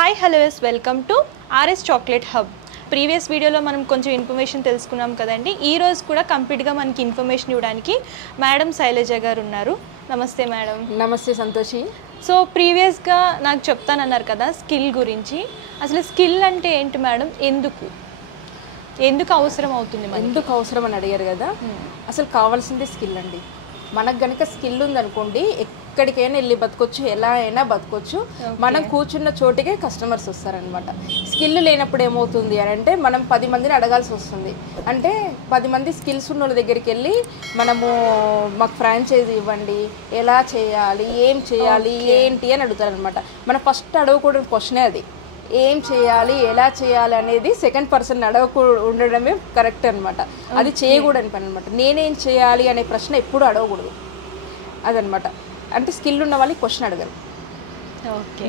Hi hello welcome to RS chocolate hub. Previous వీడియోలో మనం కొంచెం ఇన్ఫర్మేషన్ తెలుసుకున్నాం కదండి. ఈ రోజు కూడా కంప్లీట్గా మనకి ఇన్ఫర్మేషన్ ఇవ్వడానికి మేడం శైలజ గారు ఉన్నారు. నమస్తే మేడం. నమస్తే సంతోషి. సో ప్రీవియస్గా నాకు చెప్తానన్నారు కదా స్కిల్ గురించి. అసలు స్కిల్ అంటే ఏంటి మేడం? ఎందుకు అవసరం అవుతుంది? ఎందుకు అవసరం అని అడిగారు కదా. అసలు కావాల్సిందే స్కిల్ అండి. మనకు గనుక స్కిల్ ఉందనుకోండి ఎక్కడికైనా వెళ్ళి బతకొచ్చు, ఎలా అయినా బతకొచ్చు. మనం కూర్చున్న చోటికే కస్టమర్స్ వస్తారనమాట. స్కిల్ లేనప్పుడు ఏమవుతుంది అని అంటే మనం 10 మందిని అడగాల్సి వస్తుంది. అంటే 10 మంది స్కిల్స్ ఉన్న వాళ్ళ దగ్గరికి వెళ్ళి మనము మాకు ఫ్రాంచైజీ ఇవ్వండి, ఎలా చేయాలి, ఏం చేయాలి, ఏంటి అని అడుగుతారనమాట. మనం ఫస్ట్ అడగకూడని క్వశ్చనే అది. ఏం చేయాలి, ఎలా చేయాలి అనేది సెకండ్ పర్సన్ ఉండడమే కరెక్ట్ అనమాట. అది చేయకూడని పని అనమాట. నేనేం చేయాలి అనే ప్రశ్న ఎప్పుడు అడగకూడదు అదనమాట. అంటే స్కిల్ ఉన్న వాళ్ళకి క్వశ్చన్ అడగరు.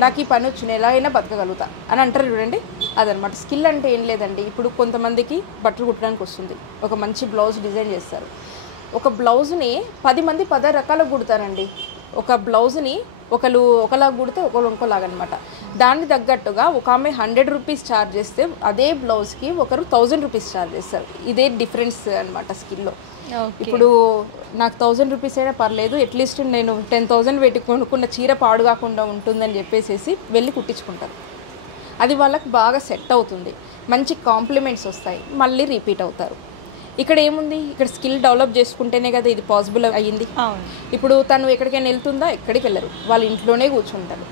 నాకు ఈ పని వచ్చి ఎలా అయినా బతకగలుగుతా అని అంటారు చూడండి, అదనమాట. స్కిల్ అంటే ఏం లేదండి. ఇప్పుడు కొంతమందికి బట్టలు కుట్టడానికి వస్తుంది, ఒక మంచి బ్లౌజ్ డిజైన్ చేస్తారు. ఒక బ్లౌజ్ని 10 మంది 10 రకాలుగా కుడతారండి. ఒక బ్లౌజ్ని ఒకలా కుడితే ఒకరు ఇంకోలాగనమాట. దానికి తగ్గట్టుగా ఒక ఆమె 100 రూపీస్ ఛార్జ్ చేస్తే అదే బ్లౌజ్కి ఒకరు 1000 రూపీస్ ఛార్జ్ చేస్తారు. ఇదే డిఫరెన్స్ అనమాట స్కిల్లో. ఇప్పుడు నాకు 1000 రూపీస్ అయినా పర్లేదు, అట్లీస్ట్ నేను 10,000 పెట్టి కొనుక్కున్న చీర పాడు కాకుండా ఉంటుందని చెప్పేసి వెళ్ళి కుట్టించుకుంటారు. అది వాళ్ళకి బాగా సెట్ అవుతుంది, మంచి కాంప్లిమెంట్స్ వస్తాయి, మళ్ళీ రిపీట్ అవుతారు. ఇక్కడ ఏముంది, ఇక్కడ స్కిల్ డెవలప్ చేసుకుంటేనే కదా ఇది పాసిబుల్ అయ్యింది. ఇప్పుడు తను ఎక్కడికైనా వెళ్తుందా? ఎక్కడికి వెళ్ళరు, వాళ్ళ ఇంట్లోనే కూర్చుంటారు.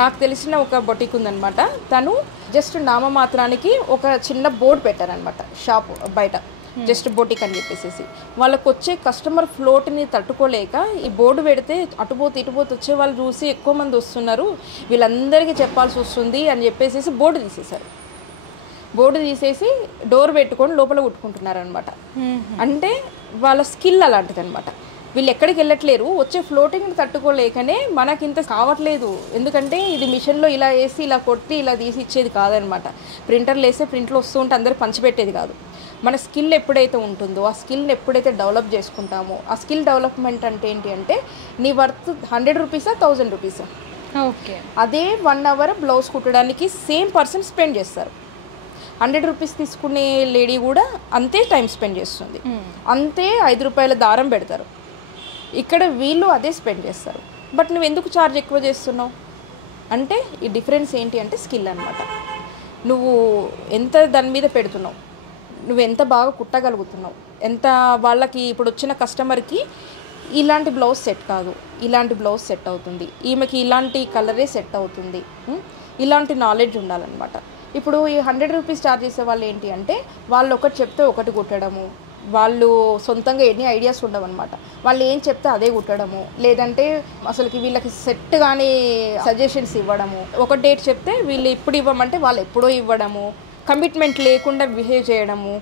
నాకు తెలిసిన ఒక బొటిక్ ఉందనమాట. తను జస్ట్ నామమాత్రానికి ఒక చిన్న బోర్డు పెట్టారనమాట షాప్ బయట, జస్ట్ బొటిక్ అని చెప్పేసి. వాళ్ళకు వచ్చే కస్టమర్ ఫ్లోట్ని తట్టుకోలేక ఈ బోర్డు పెడితే అటుపోతే ఇటుపోతే వచ్చే వాళ్ళు చూసి ఎక్కువ మంది వస్తున్నారు, వీళ్ళందరికీ చెప్పాల్సి వస్తుంది అని చెప్పేసి బోర్డు తీసేశారు. బోర్డు తీసేసి డోర్ పెట్టుకొని లోపల కుట్టుకుంటున్నారు అనమాట. అంటే వాళ్ళ స్కిల్ అలాంటిది అనమాట. వీళ్ళు ఎక్కడికి వెళ్ళట్లేరు, వచ్చే ఫ్లోటింగ్ని తట్టుకోలేకనే మనకి ఇంత కావట్లేదు. ఎందుకంటే ఇది మిషన్లో ఇలా వేసి ఇలా కొట్టి ఇలా తీసి ఇచ్చేది కాదనమాట. ప్రింటర్లు వేస్తే ప్రింట్లు వస్తూ ఉంటే అందరికి పంచిపెట్టేది కాదు. మన స్కిల్ ఎప్పుడైతే ఉంటుందో, ఆ స్కిల్ని ఎప్పుడైతే డెవలప్ చేసుకుంటామో, ఆ స్కిల్ డెవలప్మెంట్ అంటే ఏంటి అంటే నీ వర్త్ 100 రూపీసా 1000 రూపీసా, ఓకే, అదే 1 అవర్ బ్లౌజ్ కుట్టడానికి సేమ్ పర్సన్ స్పెండ్ చేస్తారు. 100 రూపీస్ తీసుకునే లేడీ కూడా అంతే టైం స్పెండ్ చేస్తుంది, అంతే 5 రూపాయల దారం పెడతారు. ఇక్కడ వీళ్ళు అదే స్పెండ్ చేస్తారు. బట్ నువ్వు ఎందుకు ఛార్జ్ ఎక్కువ చేస్తున్నావు అంటే ఈ డిఫరెన్స్ ఏంటి అంటే స్కిల్ అనమాట. నువ్వు ఎంత దాని మీద పెడుతున్నావు, నువ్వు ఎంత బాగా కుట్టగలుగుతున్నావు, ఎంత వాళ్ళకి ఇప్పుడు వచ్చిన కస్టమర్కి ఇలాంటి బ్లౌజ్ సెట్ కాదు, ఇలాంటి బ్లౌజ్ సెట్ అవుతుంది, ఈమెకి ఇలాంటి కలరే సెట్ అవుతుంది, ఇలాంటి నాలెడ్జ్ ఉండాలన్నమాట. ఇప్పుడు ఈ 100 రూపీస్ ఛార్జ్ చేసే వాళ్ళు ఏంటి అంటే వాళ్ళు ఒకటి చెప్తే ఒకటి కుట్టడము, వాళ్ళు సొంతంగా ఎన్ని ఐడియాస్ ఉండవు అనమాట. వాళ్ళు ఏం చెప్తే అదే కుట్టడము, లేదంటే అసలుకి వీళ్ళకి సెట్ కానీ సజెషన్స్ ఇవ్వడము, ఒక డేట్ చెప్తే వీళ్ళు ఇప్పుడు ఇవ్వమంటే వాళ్ళు ఎప్పుడో ఇవ్వడము, కమిట్మెంట్ లేకుండా బిహేవ్ చేయడము,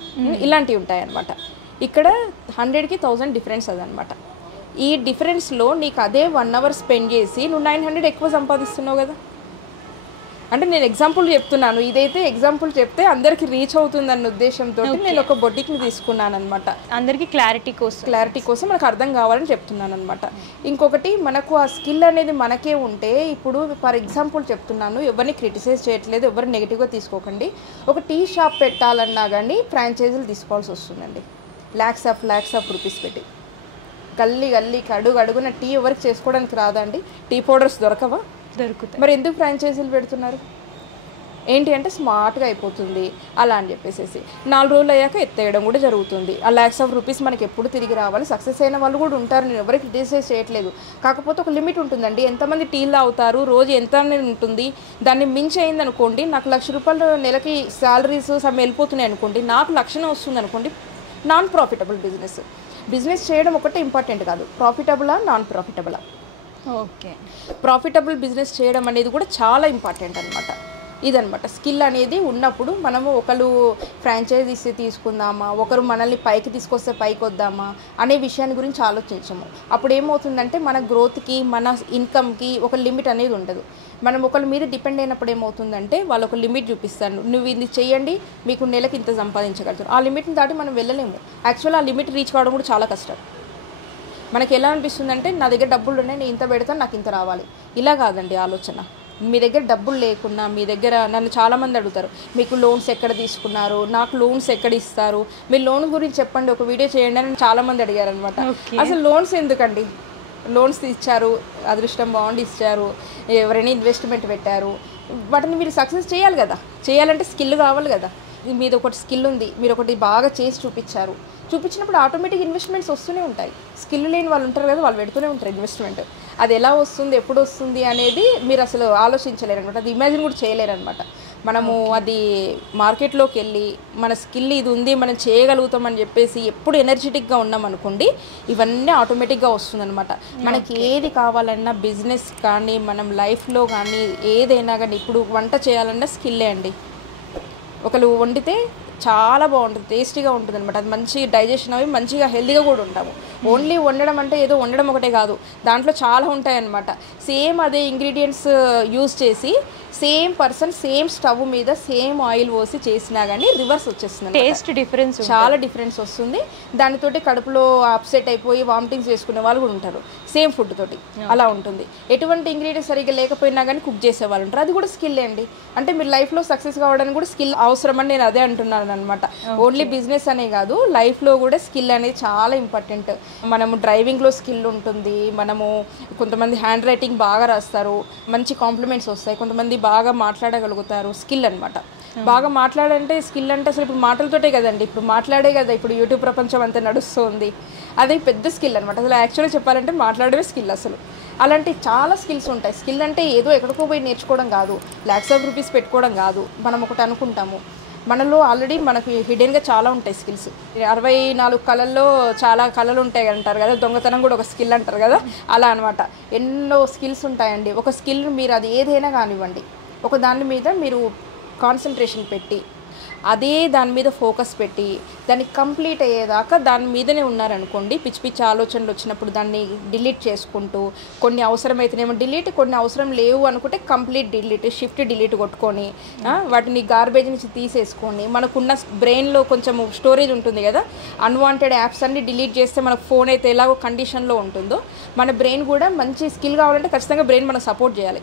ఇలాంటివి ఉంటాయన్నమాట. ఇక్కడ 100కి 1000 డిఫరెన్స్ అదనమాట. ఈ డిఫరెన్స్లో నీకు అదే 1 అవర్ స్పెండ్ చేసి నువ్వు 900 ఎక్కువ సంపాదిస్తున్నావు కదా. అంటే నేను ఎగ్జాంపుల్ చెప్తున్నాను, ఇదైతే ఎగ్జాంపుల్ చెప్తే అందరికి రీచ్ అవుతుందన్న ఉద్దేశంతో నేను ఒక బొటిక్ని తీసుకున్నాను అనమాట. అందరికీ క్లారిటీ కోసం మనకు అర్థం కావాలని చెప్తున్నాను అనమాట. ఇంకొకటి, మనకు ఆ స్కిల్ అనేది మనకే ఉంటే, ఇప్పుడు ఫర్ ఎగ్జాంపుల్ చెప్తున్నాను, ఎవరిని క్రిటిసైజ్ చేయట్లేదు, ఎవరు నెగిటివ్గా తీసుకోకండి. ఒక టీ షాప్ పెట్టాలన్నా కానీ ఫ్రాంచైజీలు తీసుకోవాల్సి వస్తుందండి. ల్యాక్స్ ఆఫ్ రూపీస్ పెట్టి గల్లీకి అడుగున టీ ఎవరికి చేసుకోవడానికి రాదండి. టీ పౌడర్స్ దొరకవా? దొరుకుతాయి. మరి ఎందుకు ఫ్రాంచైజీలు పెడుతున్నారు? ఏంటి అంటే స్మార్ట్గా అయిపోతుంది అలా అని చెప్పేసి 4 రోజులు అయ్యాక ఎత్తేయడం కూడా జరుగుతుంది. ఆ ల్యాక్స్ ఆఫ్ రూపీస్ మనకి ఎప్పుడు తిరిగి రావాలి. సక్సెస్ అయిన వాళ్ళు కూడా ఉంటారు, నేను ఎవరికి క్రిటిసైజ్ చేయట్లేదు. కాకపోతే ఒక లిమిట్ ఉంటుందండి. ఎంతమంది టీలు అవుతారు, రోజు ఎంత అనేది ఉంటుంది. దాన్ని మించి అయింది అనుకోండి, నాకు 1,00,000 రూపాయలు నెలకి శాలరీస్ వెళ్ళిపోతున్నాయి అనుకోండి, నాకు 1,00,000 వస్తుంది అనుకోండి, నాన్ ప్రాఫిటబుల్ బిజినెస్ చేయడం ఒకటే ఇంపార్టెంట్ కాదు, ప్రాఫిటబులా నాన్ ప్రాఫిటబులా. ఓకే, ప్రాఫిటబుల్ బిజినెస్ చేయడం అనేది కూడా చాలా ఇంపార్టెంట్ అనమాట. ఇదనమాట స్కిల్ అనేది ఉన్నప్పుడు మనము ఒకరు ఫ్రాంచైజీస్ తీసుకుందామా, ఒకరు మనల్ని పైకి తీసుకొస్తే పైకి వద్దామా అనే విషయాన్ని గురించి ఆలోచించము. అప్పుడు ఏమవుతుందంటే మన గ్రోత్కి, మన ఇన్కమ్కి ఒక లిమిట్ అనేది ఉండదు. మనం ఒకరి మీద డిపెండ్ అయినప్పుడు ఏమవుతుందంటే వాళ్ళు ఒక లిమిట్ చూపిస్తాను, నువ్వు ఇది చేయండి మీకు నెలకి ఇంత సంపాదించగలుగుతారు. ఆ లిమిట్ని దాటి మనం వెళ్ళలేము. యాక్చువల్ ఆ లిమిట్ రీచ్ కావడం కూడా చాలా కష్టం. మనకి ఎలా అనిపిస్తుందంటే నా దగ్గర డబ్బులు ఉన్నాయి, నేను ఇంత పెడతాను నాకు ఇంత రావాలి, ఇలా కాదండి ఆలోచన. మీ దగ్గర డబ్బులు లేకున్నా మీ దగ్గర నన్ను చాలామంది అడుగుతారు మీకు లోన్స్ ఎక్కడ తీసుకున్నారు, నాకు లోన్స్ ఎక్కడ ఇస్తారు, మీరు లోన్ గురించి చెప్పండి, ఒక వీడియో చేయండి అని చాలామంది అడిగారు అనమాట. అసలు లోన్స్ ఎందుకండి? లోన్స్ ఇచ్చారు, అదృష్టం బాగుండి ఇచ్చారు, ఎవరైనా ఇన్వెస్ట్మెంట్ పెట్టారు, వాటిని మీరు సక్సెస్ చేయాలి కదా. చేయాలంటే స్కిల్ కావాలి కదా. మీద ఒకటి స్కిల్ ఉంది, మీరు ఒకటి బాగా చేసి చూపించినప్పుడు ఆటోమేటిక్ ఇన్వెస్ట్మెంట్స్ వస్తూనే ఉంటాయి. స్కిల్ లేని వాళ్ళు ఉంటారు కదా, వాళ్ళు పెడుతూనే ఉంటారు ఇన్వెస్ట్మెంట్. అది ఎలా వస్తుంది, ఎప్పుడు వస్తుంది అనేది మీరు అసలు ఆలోచించలేరు అనమాట, అది ఇమాజిన్ కూడా చేయలేరు అనమాట. మనము అది మార్కెట్లోకి వెళ్ళి మన స్కిల్ ఇది ఉంది, మనం చేయగలుగుతాం అని చెప్పేసి ఎప్పుడు ఎనర్జెటిక్గా ఉన్నాం అనుకోండి, ఇవన్నీ ఆటోమేటిక్గా వస్తుందన్నమాట. మనకి ఏది కావాలన్నా బిజినెస్ కానీ మనం లైఫ్లో కానీ ఏదైనా కానీ, ఇప్పుడు వంట చేయాలన్నా స్కిల్లే అండి. ఒకరు వండితే చాలా బాగుంటుంది, టేస్టీగా ఉంటుంది అనమాట. అది మంచి డైజెషన్ అవి మంచిగా హెల్తీగా కూడా ఉంటాము. ఓన్లీ వండడం అంటే ఏదో వండడం ఒకటే కాదు, దాంట్లో చాలా ఉంటాయన్నమాట. సేమ్ అదే ఇంగ్రీడియంట్స్ యూజ్ చేసి సేమ్ పర్సన్ సేమ్ స్టవ్ మీద సేమ్ ఆయిల్ పోసి చేసినా కానీ రివర్స్ వచ్చేస్తుంది, టేస్ట్ డిఫరెన్స్ చాలా డిఫరెన్స్ వస్తుంది. దానితోటి కడుపులో అప్సెట్ అయిపోయి వామిటింగ్స్ చేసుకునే వాళ్ళు కూడా ఉంటారు సేమ్ ఫుడ్ తోటి, అలా ఉంటుంది. ఎటువంటి ఇంగ్రీడియంట్స్ సరిగ్గా లేకపోయినా కానీ కుక్ చేసే వాళ్ళు ఉంటారు, అది కూడా స్కిల్ అండి. అంటే మీరు లైఫ్లో సక్సెస్ కావడానికి కూడా స్కిల్ అవసరం అని నేను అదే అంటున్నాను అనమాట. ఓన్లీ బిజినెస్ అనే కాదు, లైఫ్లో కూడా స్కిల్ అనేది చాలా ఇంపార్టెంట్. మనము డ్రైవింగ్లో స్కిల్ ఉంటుంది, మనము కొంతమంది హ్యాండ్ రైటింగ్ బాగా రాస్తారు, మంచి కాంప్లిమెంట్స్ వస్తాయి, కొంతమంది బాగా మాట్లాడగలుగుతారు, స్కిల్ అనమాట. బాగా మాట్లాడంటే స్కిల్ అంటే అసలు ఇప్పుడు మాటలతోటే కదండి, ఇప్పుడు మాట్లాడే కదా ఇప్పుడు యూట్యూబ్ ప్రపంచం అంతా నడుస్తుంది, అదే పెద్ద స్కిల్ అనమాట. అసలు యాక్చువల్గా చెప్పాలంటే మాట్లాడమే స్కిల్ అసలు. అలాంటి చాలా స్కిల్స్ ఉంటాయి. స్కిల్ అంటే ఏదో ఎక్కడికో పోయి నేర్చుకోవడం కాదు, లాక్స్ ఆఫ్ రూపీస్ పెట్టుకోవడం కాదు. మనం ఒకటి అనుకుంటాము, మనలో ఆల్రెడీ మనకి హిడెన్గా చాలా ఉంటాయి స్కిల్స్. 64 కళల్లో చాలా కళలు ఉంటాయి అంటారు కదా, దొంగతనం కూడా ఒక స్కిల్ అంటారు కదా, అలా అనమాట. ఎన్నో స్కిల్స్ ఉంటాయండి. ఒక స్కిల్ మీరు అది ఏదైనా కానివ్వండి, ఒక దాని మీద మీరు కాన్సన్ట్రేషన్ పెట్టి అదే దాని మీద ఫోకస్ పెట్టి దాన్ని కంప్లీట్ అయ్యేదాకా దాని మీదనే ఉన్నారనుకోండి, పిచ్చి పిచ్చి ఆలోచనలు వచ్చినప్పుడు దాన్ని డిలీట్ చేసుకుంటూ, కొన్ని అవసరమైతేనేమో డిలీట్, కొన్ని అవసరం లేవు అనుకుంటే కంప్లీట్ డిలీట్, షిఫ్ట్ డిలీట్ కొట్టుకొని వాటిని గార్బేజ్ నుంచి తీసేసుకొని, మనకున్న బ్రెయిన్లో కొంచెం స్టోరేజ్ ఉంటుంది కదా, అన్వాంటెడ్ యాప్స్ అన్ని డిలీట్ చేస్తే మన ఫోన్ అయితే ఎలాగో కండిషన్లో ఉంటుందో, మన బ్రెయిన్ కూడా మంచి స్కిల్ కావాలంటే ఖచ్చితంగా బ్రెయిన్ మనం సపోర్ట్ చేయాలి.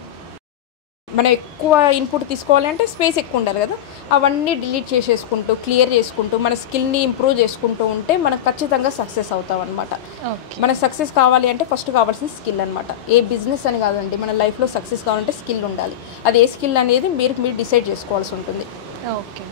మనం ఎక్కువ ఇన్పుట్ తీసుకోవాలి అంటే స్పేస్ ఎక్కువ ఉండాలి కదా, అవన్నీ డిలీట్ చేసేసుకుంటూ క్లియర్ చేసుకుంటూ మన స్కిల్ని ఇంప్రూవ్ చేసుకుంటూ ఉంటే మనం ఖచ్చితంగా సక్సెస్ అవుతాం అనమాట. మన సక్సెస్ కావాలి అంటే ఫస్ట్ కావాల్సిన స్కిల్ అనమాట. ఏ బిజినెస్ అని కాదండి, మన లైఫ్లో సక్సెస్ కావాలంటే స్కిల్ ఉండాలి. అది ఏ స్కిల్ అనేది మీరు డిసైడ్ చేసుకోవాల్సి ఉంటుంది. ఓకే.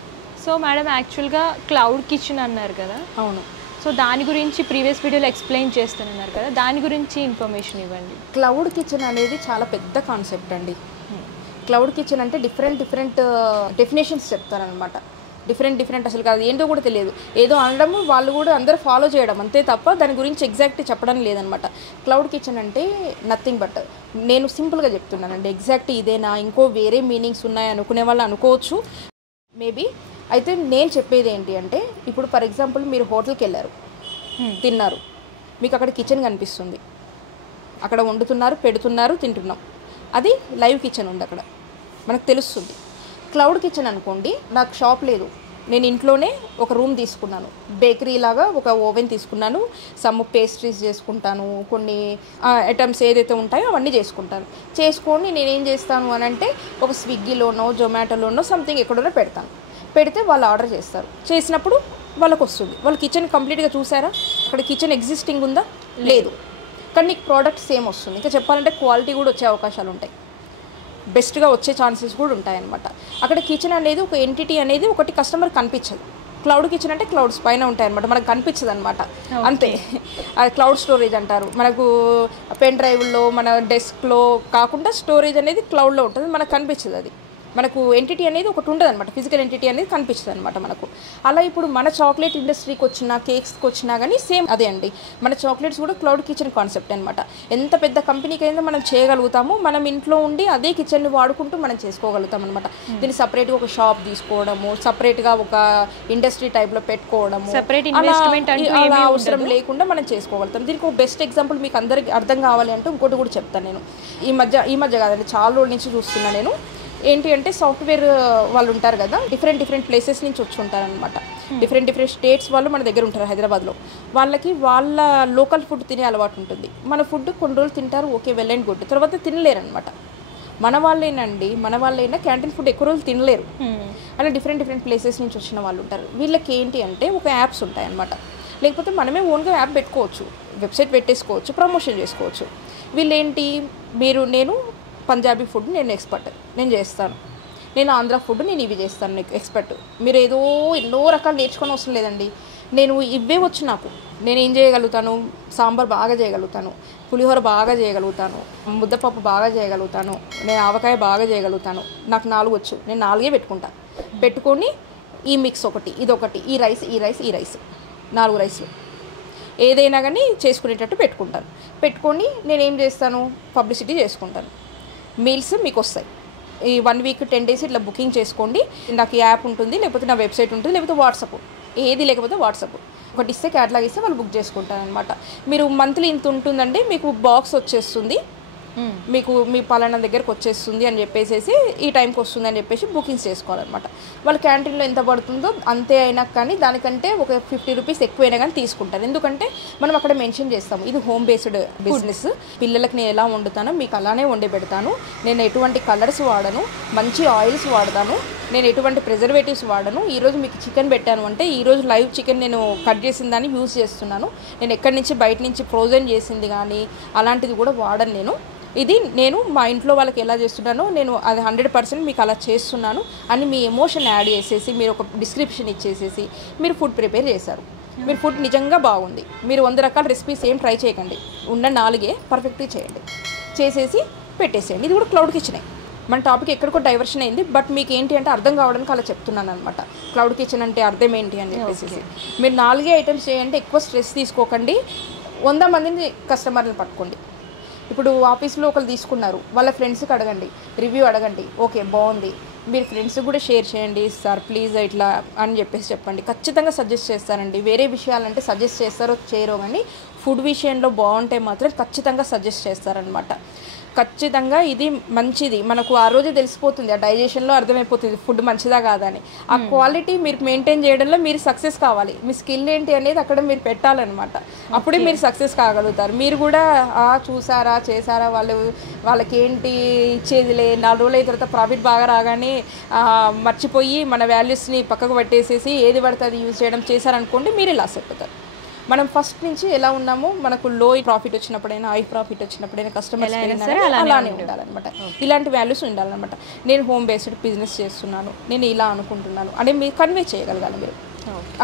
సో మేడం, యాక్చువల్గా క్లౌడ్ కిచెన్ అన్నారు కదా. అవును. సో దాని గురించి ప్రీవియస్ వీడియోలో ఎక్స్ప్లెయిన్ చేస్తున్నారు కదా, దాని గురించి ఇన్ఫర్మేషన్ ఇవ్వండి. క్లౌడ్ కిచెన్ అనేది చాలా పెద్ద కాన్సెప్ట్ అండి. క్లౌడ్ కిచెన్ అంటే డిఫరెంట్ డెఫినేషన్స్ చెప్తారనమాట. డిఫరెంట్ అసలు కాదు ఏంటో కూడా తెలియదు, ఏదో అనడము వాళ్ళు కూడా అందరూ ఫాలో చేయడం అంతే తప్ప దాని గురించి ఎగ్జాక్ట్ చెప్పడం లేదనమాట. క్లౌడ్ కిచెన్ అంటే నథింగ్ బట్, నేను సింపుల్గా చెప్తున్నానండి, ఎగ్జాక్ట్ ఇదేనా ఇంకో వేరే మీనింగ్స్ ఉన్నాయి అనుకునే వాళ్ళు అనుకోవచ్చు మేబీ. అయితే నేను చెప్పేది ఏంటి అంటే, ఇప్పుడు ఫర్ ఎగ్జాంపుల్ మీరు హోటల్కి వెళ్ళారు, తిన్నారు, మీకు అక్కడ కిచెన్ కనిపిస్తుంది, అక్కడ వండుతున్నారు, పెడుతున్నారు, తింటున్నాం, అది లైవ్ కిచెన్ ఉంది, అక్కడ మనకు తెలుస్తుంది. క్లౌడ్ కిచెన్ అనుకోండి, నాకు షాప్ లేదు, నేను ఇంట్లోనే ఒక రూమ్ తీసుకున్నాను, బేకరీ లాగా ఒక ఓవెన్ తీసుకున్నాను, సమ్ పేస్ట్రీస్ చేసుకుంటాను, కొన్ని ఐటమ్స్ ఏదైతే ఉంటాయో అవన్నీ చేసుకొని నేనేం చేస్తాను అని అంటే, ఒక స్విగ్గీలోనో జొమాటోలోనో సంథింగ్ ఎక్కడోనో పెడితే వాళ్ళు ఆర్డర్ చేసినప్పుడు వాళ్ళకు వస్తుంది. వాళ్ళు కిచెన్ కంప్లీట్గా చూసారా, అక్కడ కిచెన్ ఎగ్జిస్టింగ్ ఉందా, లేదు, కానీ నీకు ప్రోడక్ట్ సేమ్ వస్తుంది. ఇంకా చెప్పాలంటే క్వాలిటీ కూడా వచ్చే అవకాశాలు ఉంటాయి, బెస్ట్గా వచ్చే ఛాన్సెస్ కూడా ఉంటాయన్నమాట. అక్కడ కిచెన్ అనేది ఒక ఎంటిటీ అనేది ఒకటి కస్టమర్ కనిపించదు. క్లౌడ్ కిచెన్ అంటే క్లౌడ్స్ పైన ఉంటాయన్నమాట, మనకు కనిపించదు అనమాట, అంతే. అది క్లౌడ్ స్టోరేజ్ అంటారు. మనకు పెన్ డ్రైవ్లో మన డెస్క్లో కాకుండా స్టోరేజ్ అనేది క్లౌడ్లో ఉంటుంది, మనకు కనిపించదు. అది మనకు ఎంటిటీ అనేది ఒకటి ఉంటుంది అనమాట, ఫిజికల్ ఎంటిటీ అనేది కనిపిస్తుంది అనమాట మనకు. అలా ఇప్పుడు మన చాక్లెట్ ఇండస్ట్రీకి వచ్చినా, కేక్స్కి వచ్చినా కానీ సేమ్ అదే అండి. మన చాక్లెట్స్ కూడా క్లౌడ్ కిచెన్ కాన్సెప్ట్ అనమాట. ఎంత పెద్ద కంపెనీకి అయినా మనం చేయగలుగుతాము, మనం ఇంట్లో ఉండి అదే కిచెన్ని వాడుకుంటూ మనం చేసుకోగలుగుతాం అనమాట. దీన్ని సపరేట్గా ఒక షాప్ తీసుకోవడము, సపరేట్గా ఒక ఇండస్ట్రీ టైప్లో పెట్టుకోవడము, అలా అవసరం లేకుండా మనం చేసుకోగలుగుతాం. దీనికి ఒక బెస్ట్ ఎగ్జాంపుల్ మీకు అందరికి అర్థం కావాలి అంటే ఇంకోటి కూడా చెప్తాను నేను. ఈ మధ్య కాదండి, చాలా రోజుల నుంచి చూస్తున్నాను నేను. ఏంటి అంటే సాఫ్ట్వేర్ వాళ్ళు ఉంటారు కదా, డిఫరెంట్ ప్లేసెస్ నుంచి వచ్చి ఉంటారనమాట. డిఫరెంట్ స్టేట్స్ వాళ్ళు మన దగ్గర ఉంటారు హైదరాబాద్లో. వాళ్ళకి వాళ్ళ లోకల్ ఫుడ్ తినే అలవాటు ఉంటుంది. మన ఫుడ్ కొన్ని రోజులు తింటారు, ఓకే, వెల్ అండ్ గుడ్, తర్వాత తినలేరు అనమాట. మన వాళ్ళైనా క్యాంటీన్ ఫుడ్ ఎక్కువ రోజులు తినలేరు. అలా డిఫరెంట్ ప్లేసెస్ నుంచి వచ్చిన వాళ్ళు ఉంటారు. వీళ్ళకి ఏంటి అంటే ఒక యాప్స్ ఉంటాయి అన్నమాట. లేకపోతే మనమే ఓన్గా యాప్ పెట్టుకోవచ్చు, వెబ్సైట్ పెట్టేసుకోవచ్చు, ప్రమోషన్ చేసుకోవచ్చు. వీళ్ళేంటి, నేను పంజాబీ ఫుడ్ నేను ఎక్స్పర్ట్, నేను చేస్తాను, నేను ఆంధ్ర ఫుడ్ నేను ఇవి చేస్తాను, నీకు ఎక్స్పర్ట్. మీరు ఏదో ఎన్నో రకాలు నేర్చుకొని అవసరం లేదండి. నేను ఇవే వచ్చు. నాకు నేను ఏం చేయగలుగుతాను, సాంబార్ బాగా చేయగలుగుతాను, పులిహోర బాగా చేయగలుగుతాను, ముద్దపప్పు బాగా చేయగలుగుతాను, నేను ఆవకాయ బాగా చేయగలుగుతాను. నాకు 4 వచ్చు, నేను 4 పెట్టుకొని ఈ మిక్స్ ఒకటి, ఇదొకటి, ఈ రైస్ 4 రైస్లు ఏదైనా కానీ చేసుకునేటట్టు పెట్టుకొని నేను ఏం చేస్తాను, పబ్లిసిటీ చేసుకుంటాను. మీల్స్ మీకు వస్తాయి. ఈ 1 వీక్ 10 డేస్ ఇట్లా బుకింగ్ చేసుకోండి. నాకు ఈ యాప్ ఉంటుంది, లేకపోతే నా వెబ్సైట్ ఉంటుంది, లేకపోతే వాట్సాప్, లేకపోతే వాట్సాప్ ఒకటి ఇస్తే క్యాటలాగ్ ఇస్తే వాళ్ళు బుక్ చేసుకుంటారు అనమాట. మీరు మంత్లీ ఇంత ఉంటుందండి, మీకు బాక్స్ వచ్చేస్తుంది, మీకు మీ పలానా దగ్గరకు వచ్చేస్తుంది అని చెప్పేసి ఈ టైంకి వస్తుంది అని చెప్పేసి బుకింగ్స్ చేసుకోవాలన్నమాట. వాళ్ళ క్యాంటీన్లో ఎంత పడుతుందో అంతే అయినా కానీ దానికంటే ఒక 50 రూపీస్ ఎక్కువైనా కానీ తీసుకుంటారు. ఎందుకంటే మనం అక్కడ మెన్షన్ చేస్తాము ఇది హోమ్ బేస్డ్ బిజినెస్, పిల్లలకి నేను ఎలా వండుతానో మీకు అలానే వండి పెడతాను, నేను ఎటువంటి కలర్స్ వాడను, మంచి ఆయిల్స్ వాడతాను, నేను ఎటువంటి ప్రిజర్వేటివ్స్ వాడను. ఈరోజు మీకు చికెన్ పెట్టాను అంటే ఈరోజు లైవ్ చికెన్ నేను కట్ చేసిన దాన్ని యూజ్ చేస్తున్నాను, నేను ఎక్కడి నుంచి బయట నుంచి ఫ్రోజన్ చేసింది కానీ అలాంటిది కూడా వాడను. ఇది నేను మా ఇంట్లో వాళ్ళకి ఎలా చేస్తున్నానో నేను అది 100% మీకు అలా చేస్తున్నాను అని మీ ఎమోషన్ యాడ్ చేసేసి మీరు ఒక డిస్క్రిప్షన్ ఇచ్చేసేసి మీరు ఫుడ్ ప్రిపేర్ చేశారు. మీరు ఫుడ్ నిజంగా బాగుంది, మీరు 100 రకాల రెసిపీస్ ఏం ట్రై చేయకండి, ఉన్న 4 పర్ఫెక్ట్గా చేసేసి పెట్టేసేయండి. ఇది కూడా క్లౌడ్ కిచెనే. మన టాపిక్ ఎక్కడికో డైవర్షన్ అయింది, బట్ మీకు ఏంటి అంటే అర్థం కావడానికి అలా చెప్తున్నాను అనమాట. క్లౌడ్ కిచెన్ అంటే అర్థం ఏంటి అని చెప్పేసి మీరు 4 ఐటమ్స్ చేయండి, ఎక్కువ స్ట్రెస్ తీసుకోకండి. 100 మందిని కస్టమర్ని పట్టుకోండి. ఇప్పుడు ఆఫీస్లో ఒకరు తీసుకున్నారు, వాళ్ళ ఫ్రెండ్స్కి అడగండి, రివ్యూ అడగండి, ఓకే బాగుంది, మీరు ఫ్రెండ్స్కి కూడా షేర్ చేయండి, సార్ ప్లీజ్ ఇట్లా అని చెప్పేసి చెప్పండి. ఖచ్చితంగా సజెస్ట్ చేస్తారండి. వేరే విషయాలంటే సజెస్ట్ చేస్తారో చేయరో కానీ ఫుడ్ విషయంలో బాగుంటే మాత్రం ఖచ్చితంగా సజెస్ట్ చేస్తారనమాట. ఖచ్చితంగా ఇది మంచిది, మనకు ఆ రోజు తెలిసిపోతుంది, ఆ డైజెషన్లో అర్థమైపోతుంది ఫుడ్ మంచిదా కాదా అని. ఆ క్వాలిటీ మీరు మెయింటైన్ చేయడంలో మీరు సక్సెస్ కావాలి. మీ స్కిల్ ఏంటి అనేది అక్కడ మీరు పెట్టాలన్నమాట. అప్పుడే మీరు సక్సెస్ కాగలుగుతారు. మీరు కూడా చూసారా చేశారా వాళ్ళకి ఏంటి ఇచ్చేదిలే, 4 రోజులు అయిన తర్వాత ప్రాఫిట్ బాగా రాగానే మర్చిపోయి మన వాల్యూస్ని పక్కకు పెట్టేసేసి ఏది పడితే అది యూజ్ చేయడం చేశారనుకోండి, మీరు లాస్ అయిపోతారు. మనం ఫస్ట్ నుంచి ఎలా ఉన్నామో మనకు లో ప్రాఫిట్ వచ్చినప్పుడైనా హై ప్రాఫిట్ వచ్చినప్పుడైనా కస్టమర్స్ అలానే ఉండాలన్నమాట. ఇలాంటి వాల్యూస్ ఉండాలన్నమాట. నేను హోమ్ బేస్డ్ బిజినెస్ చేస్తున్నాను, నేను ఇలా అనుకుంటున్నాను అంటే మీరు కన్వే చేయగలగాలి. మీరు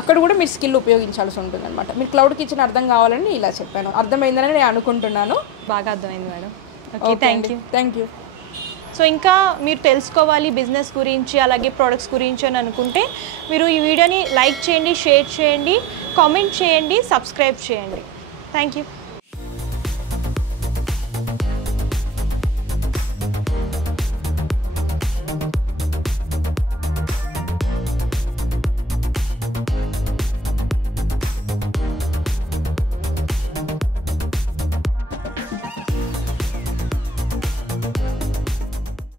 అక్కడ కూడా మీరు స్కిల్ ఉపయోగించాల్సి ఉంటుంది అనమాట. మీరు క్లౌడ్ కిచెన్ అర్థం కావాలని ఇలా చెప్పాను. అర్థమైందని నేను అనుకుంటున్నాను. బాగా అర్థమైంది madam. Okay, thank you. So ఇంకా మీరు తెలుసుకోవాలి బిజినెస్ గురించి అలాగే ప్రొడక్ట్స్ గురించి అని అనుకుంటే మీరు ఈ వీడియోని లైక్ చేయండి, షేర్ చేయండి, కామెంట్ చేయండి, సబ్స్క్రైబ్ చేయండి. Thank you.